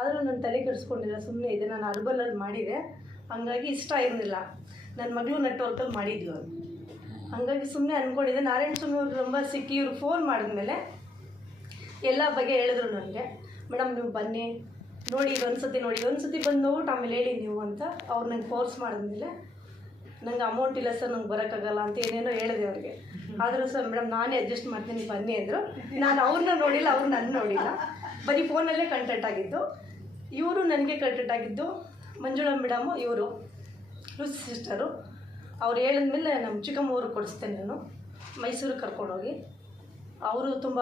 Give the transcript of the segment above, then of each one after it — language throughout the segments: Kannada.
ಆದರೂ ನಾನು ತಲೆ ಕೆಡಿಸ್ಕೊಂಡಿಲ್ಲ, ಸುಮ್ಮನೆ ಇದೆ. ನಾನು ಅರ್ಬಲಲ್ಲಿ ಮಾಡಿದೆ, ಹಂಗಾಗಿ ಇಷ್ಟ ಇರಲಿಲ್ಲ. ನನ್ನ ಮಗಳು ನೆಟ್ವರ್ಕಲ್ಲಿ ಮಾಡಿದ್ಲು, ಹಂಗಾಗಿ ಸುಮ್ಮನೆ ಅಂದ್ಕೊಂಡಿದ್ದೆ. ನಾರಾಯಣ ಸ್ವಾಮಿ ಅವ್ರ ನಂಬರ್ ಸಿಕ್ಕಿ ಇವ್ರು ಫೋನ್ ಮಾಡಿದ್ಮೇಲೆ ಎಲ್ಲ ಬಗ್ಗೆ ಹೇಳಿದ್ರು ನನಗೆ. ಮೇಡಮ್ ನೀವು ಬನ್ನಿ, ನೋಡಿ ಒಂದು ಸತಿ ಬಂದು ನೋಡ್ಬಿಟ್ಟು ಆಮೇಲೆ ಹೇಳಿ ನೀವು ಅಂತ ಅವ್ರು ನಂಗೆ ಫೋರ್ಸ್ ಮಾಡಿದ್ಮೇಲೆ, ನಂಗೆ ಅಮೌಂಟ್ ಇಲ್ಲ ಸರ್, ನಂಗೆ ಬರೋಕ್ಕಾಗಲ್ಲ ಅಂತ ಏನೇನೋ ಹೇಳಿದೆ ಅವ್ರಿಗೆ. ಆದರೂ ಸರ್ ಮೇಡಮ್ ನಾನೇ ಅಡ್ಜಸ್ಟ್ ಮಾಡ್ತೀನಿ ಬನ್ನಿ ಅಂದರು. ನಾನು ಅವ್ರನ್ನ ನೋಡಿಲ್ಲ, ಅವ್ರು ನನ್ನ ನೋಡಿಲ್ಲ, ಬರೀ ಫೋನಲ್ಲೇ ಕಂಟೆಂಟ್ ಆಗಿದ್ದು. ಇವರು ನನಗೆ ಕಂಟೆಂಟ್ ಆಗಿದ್ದು ಮಂಜುಳಾ ಮೇಡಮು, ಇವರು ಲೂಸ್ ಸಿಸ್ಟರು. ಅವ್ರು ಹೇಳಿದ್ಮೇಲೆ ನಮ್ಮ ಚಿಕ್ಕಮ್ಮ ಅವ್ರಿಗೆ ಕೊಡಿಸ್ತೇನೆ ನಾನು, ಮೈಸೂರಿಗೆ ಕರ್ಕೊಂಡೋಗಿ. ಅವರು ತುಂಬ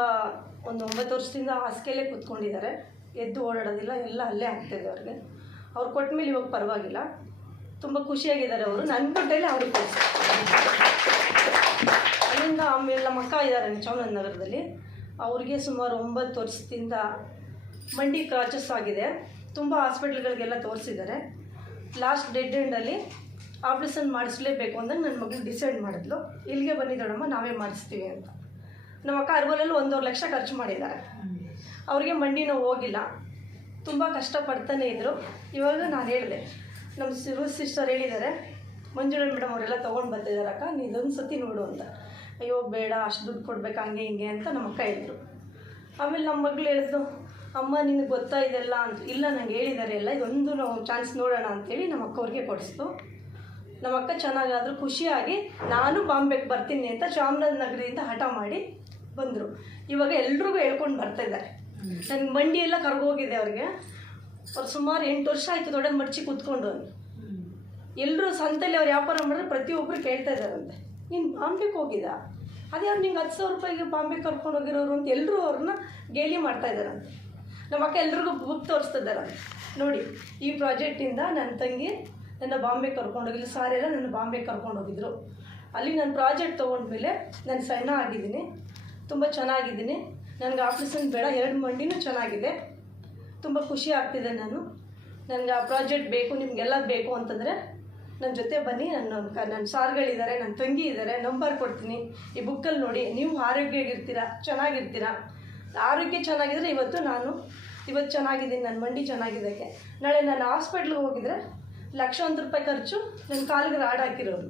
ಒಂದು 9 ವರ್ಷದಿಂದ ಹಾಸಿಗೆಯಲ್ಲೇ ಕೂತ್ಕೊಂಡಿದ್ದಾರೆ, ಎದ್ದು ಓಡಾಡೋದಿಲ್ಲ, ಎಲ್ಲ ಅಲ್ಲೇ ಆಗ್ತಾಯಿದೆ ಅವ್ರಿಗೆ. ಅವ್ರು ಕೊಟ್ಟ ಮೇಲೆ ಇವಾಗ ಪರವಾಗಿಲ್ಲ, ತುಂಬ ಖುಷಿಯಾಗಿದ್ದಾರೆ ಅವರು. ನನ್ನ ದುಡ್ಡಲ್ಲೇ ಅವ್ರಿಗೆ ಕೊಡಿಸ್ತಾರೆ. ಅಲ್ಲಿಂದ ಆಮೇಲೆ ನಮ್ಮ ಅಕ್ಕ ಇದ್ದಾರೆ ಚಾಮರಾಜನಗರದಲ್ಲಿ, ಅವ್ರಿಗೆ ಸುಮಾರು 9 ವರ್ಷದಿಂದ ಮಂಡಿ ಕ್ರಾಚಸ್ ಆಗಿದೆ. ತುಂಬ ಹಾಸ್ಪಿಟ್ಲ್ಗಳಿಗೆಲ್ಲ ತೋರಿಸಿದ್ದಾರೆ. ಲಾಸ್ಟ್ ಡೆಡ್ ಎಂಡಲ್ಲಿ ಆಪ್ರೇಷನ್ ಮಾಡಿಸ್ಲೇಬೇಕು ಅಂದಾಗ ನನ್ನ ಮಗಳು ಡಿಸೈಡ್ ಮಾಡಿದ್ಲು, ಇಲ್ಲಿಗೆ ಬಂದಿದ್ದಾಳಮ್ಮ ನಾವೇ ಮಾಡಿಸ್ತೀವಿ ಅಂತ. ನಮ್ಮ ಅಕ್ಕ ಅರ್ಬಲಲ್ಲಿ 1.5 ಲಕ್ಷ ಖರ್ಚು ಮಾಡಿದ್ದಾರೆ. ಅವ್ರಿಗೆ ಮಂಡಿ ನೋವು ಹೋಗಿಲ್ಲ, ತುಂಬ ಕಷ್ಟಪಡ್ತಾನೆ ಇದ್ದರು. ಇವಾಗ ನಾನು ಹೇಳಿದೆ, ನಮ್ಮ ಸಿಸ್ಟರ್ ಹೇಳಿದ್ದಾರೆ, ಮಂಜುಳಾ ಮೇಡಮ್ ಅವರೆಲ್ಲ ತೊಗೊಂಡು ಬರ್ತಿದ್ದಾರೆ ಅಕ್ಕ, ನೀ ಇದೊಂದು ಸತಿ ನೋಡು ಅಂತ. ಅಯ್ಯೋ ಬೇಡ, ಅಷ್ಟು ದುಡ್ಡು ಕೊಡ್ಬೇಕು ಹಂಗೆ ಹಿಂಗೆ ಅಂತ ನಮ್ಮ ಅಕ್ಕ ಹೇಳಿದ್ರು. ಆಮೇಲೆ ನಮ್ಮ ಮಗಳು ಹೇಳಿದ್ರು, ಅಮ್ಮ ನಿನಗೆ ಗೊತ್ತಾ ಇದೆಲ್ಲ ಅಂತ. ಇಲ್ಲ ನಂಗೆ ಹೇಳಿದ್ದಾರೆ ಎಲ್ಲ, ಇದೊಂದು ನಾವು ಚಾನ್ಸ್ ನೋಡೋಣ ಅಂಥೇಳಿ ನಮ್ಮ ಅಕ್ಕವ್ರಿಗೆ ಕೊಡಿಸ್ತು. ನಮ್ಮ ಅಕ್ಕ ಚೆನ್ನಾಗಾದರೂ ಖುಷಿಯಾಗಿ ನಾನು ಬಾಂಬೆಗೆ ಬರ್ತೀನಿ ಅಂತ ಚಾಮರಾಜನಗರದಿಂದ ಹಠ ಮಾಡಿ ಬಂದರು. ಇವಾಗ ಎಲ್ರಿಗೂ ಹೇಳ್ಕೊಂಡು ಬರ್ತಾಯಿದ್ದಾರೆ. ನನ್ನ ಮಂಡಿ ಎಲ್ಲ ಕರ್ಗೋಗಿದೆ ಅವ್ರಿಗೆ. ಅವ್ರು ಸುಮಾರು 8 ವರ್ಷ ಆಯಿತು ದೊಡ್ಡ ಮಡ್ಚಿ ಕೂತ್ಕೊಂಡು. ಎಲ್ಲರೂ ಸಂತೆಯಲ್ಲಿ ಅವ್ರು ವ್ಯಾಪಾರ ಮಾಡಿದ್ರೆ ಪ್ರತಿಯೊಬ್ಬರು ಕೇಳ್ತಾ ಇದ್ದಾರಂತೆ, ನೀನು ಬಾಂಬೆಗೆ ಹೋಗಿದ್ದ, ಅದ್ಯಾರು ನಿಂಗೆ 10,000 ರೂಪಾಯಿಗೆ ಬಾಂಬೆಗೆ ಕರ್ಕೊಂಡು ಹೋಗಿರೋರು ಅಂತ ಎಲ್ಲರೂ ಅವ್ರನ್ನ ಗೇಲಿ ಮಾಡ್ತಾ ಇದ್ದಾರಂತೆ. ನಮ್ಮ ಅಕ್ಕ ಎಲ್ರಿಗೂ ಬುಕ್ ತೋರಿಸ್ತಿದ್ದಾರಂತೆ, ನೋಡಿ ಈ ಪ್ರಾಜೆಕ್ಟಿಂದ ನನ್ನ ತಂಗಿ ನನ್ನ ಬಾಂಬೆಗೆ ಕರ್ಕೊಂಡೋಗಿಲ್ಲ, ಸಾರೆಲ್ಲ ನನ್ನ ಬಾಂಬೆಗೆ ಕರ್ಕೊಂಡೋಗಿದ್ರು. ಅಲ್ಲಿ ನಾನು ಪ್ರಾಜೆಕ್ಟ್ ತೊಗೊಂಡ್ಮೇಲೆ ನಾನು ಸಣ್ಣ ಆಗಿದ್ದೀನಿ, ತುಂಬ ಚೆನ್ನಾಗಿದ್ದೀನಿ, ನನಗೆ ಆಪ್ರೇಷನ್ ಬೇಡ, 2 ಮಂಡಿನೂ ಚೆನ್ನಾಗಿದೆ, ತುಂಬ ಖುಷಿ ಆಗ್ತಿದೆ. ನನಗೆ ಆ ಪ್ರಾಜೆಕ್ಟ್ ಬೇಕು, ನಿಮಗೆಲ್ಲ ಬೇಕು ಅಂತಂದರೆ ನನ್ನ ಜೊತೆ ಬನ್ನಿ. ನನ್ನ ಸಾರ್ಗಳಿದ್ದಾರೆ, ನನ್ನ ತಂಗಿ ಇದ್ದಾರೆ, ನಂಬರ್ ಕೊಡ್ತೀನಿ, ಈ ಬುಕ್ಕಲ್ಲಿ ನೋಡಿ. ನೀವು ಆರೋಗ್ಯವಾಗಿರ್ತೀರ, ಚೆನ್ನಾಗಿರ್ತೀರ. ಆರೋಗ್ಯ ಚೆನ್ನಾಗಿದ್ದರೆ ಇವತ್ತು ಚೆನ್ನಾಗಿದ್ದೀನಿ, ನನ್ನ ಮಂಡಿ ಚೆನ್ನಾಗಿದ್ದಕ್ಕೆ. ನಾಳೆ ನಾನು ಹಾಸ್ಪಿಟ್ಲಿಗೆ ಹೋಗಿದರೆ ಲಕ್ಷಾಂತರ ರೂಪಾಯಿ ಖರ್ಚು, ನನ್ನ ಕಾಲಿಗೆ ರಾಡ್ ಹಾಕಿರೋರು.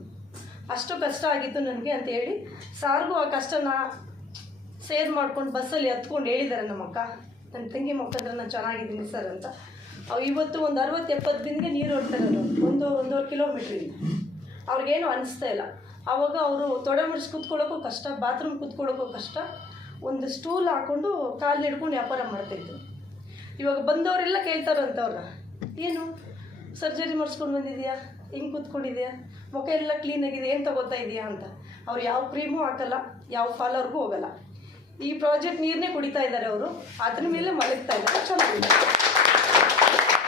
ಅಷ್ಟು ಕಷ್ಟ ಆಗಿತ್ತು ನನಗೆ ಅಂತ ಹೇಳಿ ಸಾರ್ಗೂ ಆ ಕಷ್ಟನ ಸೇರ್ ಮಾಡ್ಕೊಂಡು ಬಸ್ಸಲ್ಲಿ ಹತ್ಕೊಂಡು ಹೇಳಿದ್ದಾರೆ ನಮ್ಮ ಅಕ್ಕ. ನನ್ನ ತಂಗಿ ಮಕ್ಕಂದ್ರೆ ನಾನು ಚೆನ್ನಾಗಿದ್ದೀನಿ ಸರ್ ಅಂತ. ಅವು ಇವತ್ತು ಒಂದು 60-70 ದಿನಕ್ಕೆ ನೀರು ಹೊಡ್ತಾರೆ, 1-1.5 ಕಿಲೋಮೀಟ್ರಿಂದ. ಅವ್ರಿಗೇನು ಅನಿಸ್ತಾ ಇಲ್ಲ. ಆವಾಗ ಅವರು ತೊಡೆ ಮುಡಿಸಿ ಕೂತ್ಕೊಳ್ಳೋಕ್ಕೂ ಕಷ್ಟ, ಬಾತ್ರೂಮ್ ಕೂತ್ಕೊಳ್ಳೋಕ್ಕೂ ಕಷ್ಟ. ಒಂದು ಸ್ಟೂಲ್ ಹಾಕ್ಕೊಂಡು ಕಾಲು ಹಿಡ್ಕೊಂಡು ವ್ಯಾಪಾರ ಮಾಡ್ತಾಯಿದ್ರು. ಇವಾಗ ಬಂದವರೆಲ್ಲ ಕೇಳ್ತಾರಂತ ಅವ್ರನ್ನ, ಏನು ಸರ್ಜರಿ ಮಾಡಿಸ್ಕೊಂಡು ಬಂದಿದೆಯಾ, ಹಿಂಗೆ ಕೂತ್ಕೊಂಡಿದೆಯಾ, ಮುಖ ಎಲ್ಲ ಕ್ಲೀನಾಗಿದೆ, ಏನು ತಗೋತಾ ಇದೆಯಾ ಅಂತ. ಅವ್ರು ಯಾವ ಕ್ರೀಮೂ ಹಾಕಲ್ಲ, ಯಾವ ಫಾಲರ್ಗೂ ಹೋಗಲ್ಲ. ಈ ಪ್ರಾಜೆಕ್ಟ್ ನೀರನ್ನೇ ಕುಡಿತಾ ಇದ್ದಾರೆ ಅವರು, ಅದ್ರ ಮೇಲೆ ಮಲಗ್ತಾ ಇದ್ದಾರೆ, ಚೆನ್ನಾಗಿದೆ.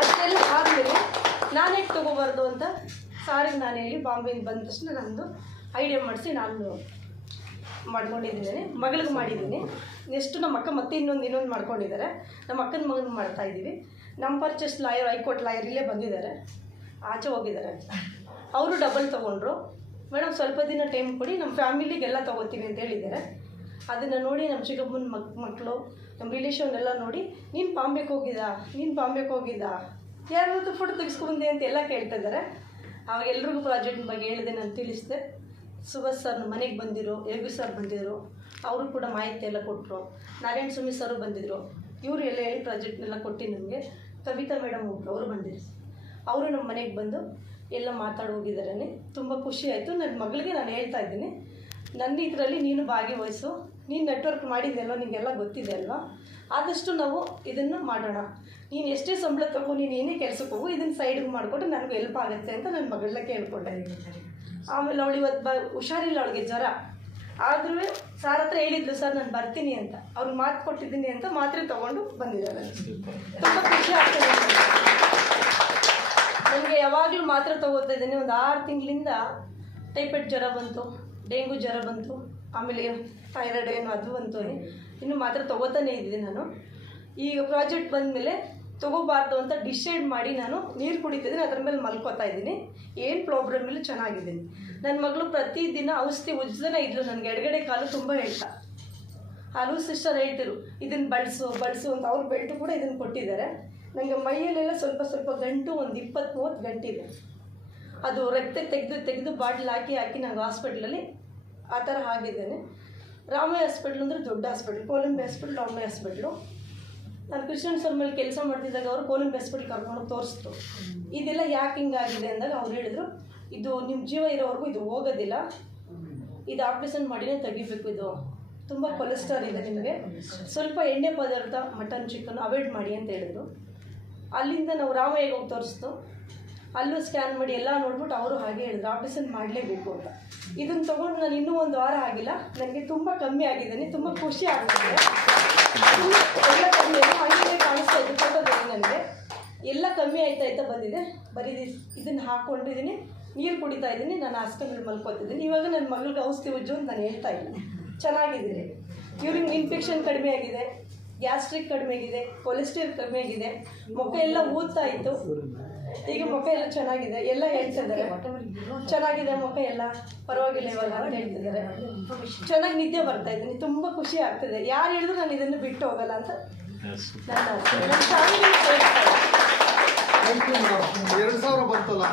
ಅಷ್ಟೆಲ್ಲ ಆದಮೇಲೆ ನಾನೇ ತೊಗೋಬಾರ್ದು ಅಂತ ಸಾರಿಗೆ ನಾನು ಹೇಳಿ ಬಾಂಬೆಯಿಂದ ಬಂದ ತಕ್ಷಣ ನಂದು ಐಡಿಯಾ ಮಾಡಿಸಿ ನಾನು ಮಾಡ್ಕೊಂಡಿದ್ದೀನಿ. ಮಗಳಿಗೆ ಮಾಡಿದ್ದೀನಿ. ನೆಕ್ಸ್ಟು ನಮ್ಮ ಅಕ್ಕ ಮತ್ತೆ ಇನ್ನೊಂದು ಮಾಡ್ಕೊಂಡಿದ್ದಾರೆ. ನಮ್ಮ ಅಕ್ಕನ ಮಗನಿಗೆ ಮಾಡ್ತಾಯಿದ್ದೀವಿ. ನಮ್ಮ ಪರ್ಚೇಸ್ ಲಾಯರ್, ಹೈಕೋರ್ಟ್ ಲಾಯರ್ ಇಲ್ಲೇ ಬಂದಿದ್ದಾರೆ, ಆಚೆ ಹೋಗಿದ್ದಾರೆ. ಅವರು ಡಬಲ್ ತೊಗೊಂಡ್ರು. ಮೇಡಮ್ ಸ್ವಲ್ಪ ದಿನ ಟೈಮ್ ಕೊಡಿ, ನಮ್ಮ ಫ್ಯಾಮಿಲಿಗೆಲ್ಲ ತೊಗೋತೀವಿ ಅಂತ ಹೇಳಿದ್ದಾರೆ. ಅದನ್ನು ನೋಡಿ ನಮ್ಮ ಚಿಕ್ಕಮ್ಮನ ಮಕ್ಕಳು, ನಮ್ಮ ರಿಲೇಷನ್ ಎಲ್ಲ ನೋಡಿ, ನೀನು ಬಾಂಬೆಗೆ ಹೋಗಿದ್ದ, ಯಾರಾದ್ರೂ ಫೋಟೋ ತೆಗೆಸ್ಕೊಂಡೆ ಅಂತ ಎಲ್ಲ ಕೇಳ್ತಾ ಇದ್ದಾರೆ. ಆವಾಗ ಎಲ್ರಿಗೂ ಪ್ರಾಜೆಕ್ಟ್ ಬಗ್ಗೆ ಹೇಳಿದೆ, ನಾನು ತಿಳಿಸಿದೆ. ಸುಭಾಷ್ ಸರ್ ಮನೆಗೆ ಬಂದಿರು, ಯೋಗಿ ಸರ್ ಬಂದಿದ್ದರು, ಅವರು ಕೂಡ ಮಾಹಿತಿ ಎಲ್ಲ ಕೊಟ್ಟರು. ನಾರಾಯಣ ಸ್ವಾಮಿ ಸರು ಬಂದಿದ್ದರು, ಇವರು ಎಲ್ಲ ಹೇಳಿ ಪ್ರಾಜೆಕ್ಟ್ನೆಲ್ಲ ಕೊಟ್ಟು ನಮಗೆ. ಕವಿತಾ ಮೇಡಮ್ ಒಬ್ಬರು ಅವರು ಬಂದಿದ್ರು, ಅವರು ನಮ್ಮ ಮನೆಗೆ ಬಂದು ಎಲ್ಲ ಮಾತಾಡಿ ಹೋಗಿದ್ದಾರೆ. ತುಂಬ ಖುಷಿ ಆಯಿತು. ನನ್ನ ಮಗಳಿಗೆ ನಾನು ಹೇಳ್ತಾ ಇದ್ದೀನಿ, ನನ್ನ ಇದರಲ್ಲಿ ನೀನು ಭಾಗವಹಿಸು, ನೀನು ನೆಟ್ವರ್ಕ್ ಮಾಡಿದೆಯಲ್ವ, ನಿಮಗೆಲ್ಲ ಗೊತ್ತಿದೆ ಅಲ್ವಾ, ಆದಷ್ಟು ನಾವು ಇದನ್ನು ಮಾಡೋಣ. ನೀನು ಎಷ್ಟೇ ಸಂಬಳ ತಗೋ, ನೀನು ಏನೇ ಕೆಲಸಕ್ಕೆ ಹೋಗು, ಇದನ್ನು ಸೈಡ್ಗೆ ಮಾಡಿಕೊಟ್ಟು ನನಗೆ ಹೆಲ್ಪ್ ಆಗುತ್ತೆ ಅಂತ ನನ್ನ ಮಗಳನ್ನ ಕೇಳ್ಕೊಂಡೆ. ಆಮೇಲೆ ಅವಳು ಇವತ್ತು ಹುಷಾರಿಲ್ಲ, ಅವಳಿಗೆ ಜ್ವರ. ಆದ್ರೂ ಸಾರ್ ಹತ್ರ ಹೇಳಿದ್ಲು, ಸರ್ ನಾನು ಬರ್ತೀನಿ ಅಂತ. ಅವ್ರಿಗೆ ಮಾತು ಕೊಟ್ಟಿದ್ದೀನಿ ಅಂತ ಮಾತ್ರೆ ತೊಗೊಂಡು ಬಂದಿದ್ದಾರೆ. ತುಂಬ ಖುಷಿ ಆಗ್ತದೆ ನನಗೆ. ಯಾವಾಗಲೂ ಮಾತ್ರೆ ತೊಗೋತಾ ಇದ್ದೀನಿ. ಒಂದು 6 ತಿಂಗಳಿಂದ ಟೈಫಾಯ್ಡ್ ಜ್ವರ ಬಂತು, ಡೆಂಗು ಜ್ವರ ಬಂತು, ಆಮೇಲೆ ಥೈರಾಯ್ಡ್ ಏನು ಅದು ಬಂತು. ಇನ್ನು ಮಾತ್ರೆ ತೊಗೋತಾನೇ ಇದ್ದೀನಿ ನಾನು. ಈಗ ಪ್ರಾಜೆಕ್ಟ್ ಬಂದಮೇಲೆ ತೊಗೋಬಾರ್ದು ಅಂತ ಡಿಸೈಡ್ ಮಾಡಿ ನಾನು ನೀರು ಕುಡಿತಿದ್ದೀನಿ, ಅದ್ರ ಮೇಲೆ ಮಲ್ಕೋತಾ ಇದ್ದೀನಿ. ಏನು ಪ್ರಾಬ್ಲಮ್ ಇಲ್ಲ, ಚೆನ್ನಾಗಿದ್ದೀನಿ. ನನ್ನ ಮಗಳು ಪ್ರತಿದಿನ ಔಷಧಿ ಉಜ್ಜನೇ ಇದ್ಲು. ನನಗೆ ಎಡಗಡೆ ಕಾಲು ತುಂಬ ಹೇಳ್ತಾ. ಹಾಲು ಸಿಸ್ಟರ್ ಹೇಳ್ತಿರು, ಇದನ್ನು ಬಳಸು ಅಂತ. ಅವ್ರ ಬೆಲ್ಟು ಕೂಡ ಇದನ್ನು ಕೊಟ್ಟಿದ್ದಾರೆ. ನನಗೆ ಮೈಯಲ್ಲೆಲ್ಲ ಸ್ವಲ್ಪ ಸ್ವಲ್ಪ ಗಂಟು ಒಂದು 20-30 ಗಂಟಿದೆ. ಅದು ರಕ್ತ ತೆಗೆದು ಬಾಟ್ಲ್ ಹಾಕಿ ನಂಗೆ ಹಾಸ್ಪಿಟ್ಲಲ್ಲಿ ಆ ಥರ ಆಗಿದ್ದೇನೆ. ರಾಮಯ್ಯ ಹಾಸ್ಪಿಟ್ಲ್ ಅಂದರೆ ದೊಡ್ಡ ಹಾಸ್ಪಿಟ್ಲ್, ಕೋಲಂಬಿ ಹಾಸ್ಪಿಟ್ಲ್, ರಾಮಯ್ಯ ಹಾಸ್ಪಿಟ್ಲು. ನಾನು ಕ್ರಿಶ್ಚಿಯನ್ ಸರ್ಮಲ್ಲಿ ಕೆಲಸ ಮಾಡ್ತಿದ್ದಾಗ ಅವರು ಕೋಲಂಬಿ ಹಾಸ್ಪಿಟ್ಲ್ ಕರ್ಕೊಂಡು ತೋರಿಸ್ತು. ಇದೆಲ್ಲ ಯಾಕೆ ಹಿಂಗಾಗಿದೆ ಅಂದಾಗ ಅವ್ರು ಹೇಳಿದ್ರು, ಇದು ನಿಮ್ಮ ಜೀವ ಇರೋವರೆಗೂ ಇದು ಹೋಗೋದಿಲ್ಲ, ಇದು ಆಪ್ರೇಷನ್ ಮಾಡಿನೇ ತೆಗಿಬೇಕು, ಇದು ತುಂಬ ಕೊಲೆಸ್ಟ್ರಾಲ್ ಇದೆ ನಿಮಗೆ, ಸ್ವಲ್ಪ ಎಣ್ಣೆ ಪದಾರ್ಥ ಮಟನ್ ಚಿಕನ್ ಅವಾಯ್ಡ್ ಮಾಡಿ ಅಂತ ಹೇಳಿದ್ರು. ಅಲ್ಲಿಂದ ನಾವು ರಾಮಯ್ಯಗೆ ಹೋಗಿ ತೋರಿಸ್ತು. ಅಲ್ಲೂ ಸ್ಕ್ಯಾನ್ ಮಾಡಿ ಎಲ್ಲ ನೋಡ್ಬಿಟ್ಟು ಅವರು ಹಾಗೆ ಹೇಳಿದ್ರು ಆಪ್ರೇಷನ್ ಮಾಡಲೇಬೇಕು ಅಂತ. ಇದನ್ನು ತೊಗೊಂಡು ನಾನು ಇನ್ನೂ 1 ವಾರ ಆಗಿಲ್ಲ, ನನಗೆ ತುಂಬ ಕಮ್ಮಿ ಆಗಿದ್ದೇನೆ, ತುಂಬ ಖುಷಿ ಆಗ್ತಿದೆ. ಎಲ್ಲ ಕಮ್ಮಿ ಹಾಗೆ ಕಾಣಿಸ್ತಾ ಇದ್ದು ಫೋಟೋದಲ್ಲಿ ನನಗೆ ಎಲ್ಲ ಕಮ್ಮಿ ಆಯ್ತಾ ಬಂದಿದೆ. ಬರೀ ಇದನ್ನು ಹಾಕ್ಕೊಂಡಿದ್ದೀನಿ, ನೀರು ಕುಡಿತಾ ಇದ್ದೀನಿ, ನಾನು ಹಾಸ್ಪಿಟಲ್ ಮಲ್ಕೋತಿದ್ದೀನಿ. ಇವಾಗ ನನ್ನ ಮಗಳಿಗೆ ಔಷಧಿ ಉಜ್ಜು ಅಂತ ನಾನು ಹೇಳ್ತಾ ಇಲ್ಲ, ಚೆನ್ನಾಗಿದ್ದೀನಿ. ಯೂರಿನ್ ಇನ್ಫೆಕ್ಷನ್ ಕಡಿಮೆ ಆಗಿದೆ, ಗ್ಯಾಸ್ಟ್ರಿಕ್ ಕಡಿಮೆ ಆಗಿದೆ, ಕೊಲೆಸ್ಟ್ರಾಲ್ ಕಡಿಮೆ ಆಗಿದೆ, ಮುಖ ಎಲ್ಲ ಊದ್ತಾ ಇತ್ತು, ಈಗ ಮುಖ ಎಲ್ಲ ಚೆನ್ನಾಗಿದೆ. ಎಲ್ಲ ಹೇಳ್ತಿದ್ದಾರೆ ಚೆನ್ನಾಗಿದೆ ಮುಖ ಎಲ್ಲ ಪರವಾಗಿಲ್ಲ ಇವಾಗ ಅಂತ ಹೇಳ್ತಿದ್ದಾರೆ. ಚೆನ್ನಾಗಿ ನಿದ್ದೆ ಬರ್ತಾ ಇದ್ದೀನಿ, ತುಂಬ ಖುಷಿ ಆಗ್ತಿದೆ. ಯಾರು ಹೇಳಿದ್ರು ನಾನು ಇದನ್ನು ಬಿಟ್ಟು ಹೋಗಲ್ಲ ಅಂತ ನನ್ನ 2000 ಬಂತಲ್ಲ.